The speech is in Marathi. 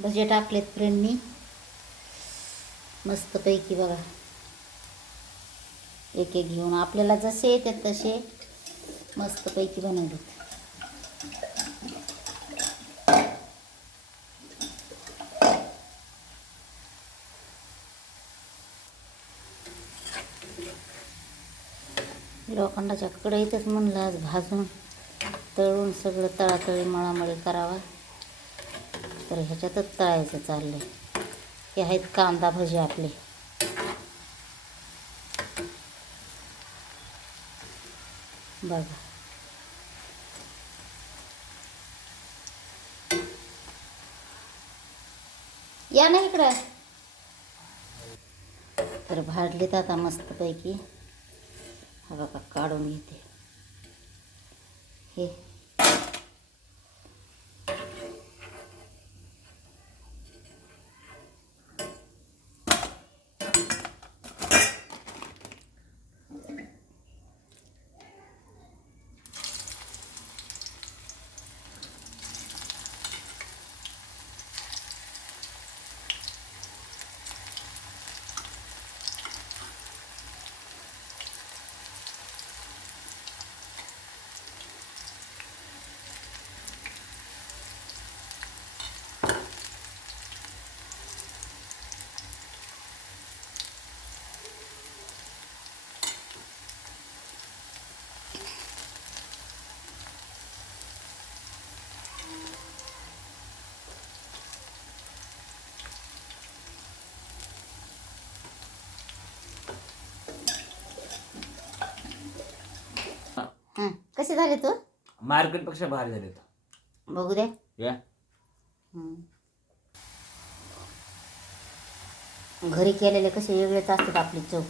भजे टाकलेत फ्रेंडनी मस्तपैकी बघा. एक एक घेऊन आपल्याला जसे येतात तसे मस्तपैकी बनवलेत. लोखंडाच्या कढईतच म्हणलं आज भाजून तळून सगळं तळातळी मळामळी करावा. तर ह्याच्यातच तळायचं चाललंय. हे आहेत कांदा भजी आपले. बघा. या ना इकडं. तर भाडलेत आता मस्तपैकी. हा बघा काढून घेते. हे. हां. कसे झाले तू? मार्केटपेक्षा भारी झाले बघू दे. या. हं. घरी केलेले कसे वेगळेच असतात आपली चव.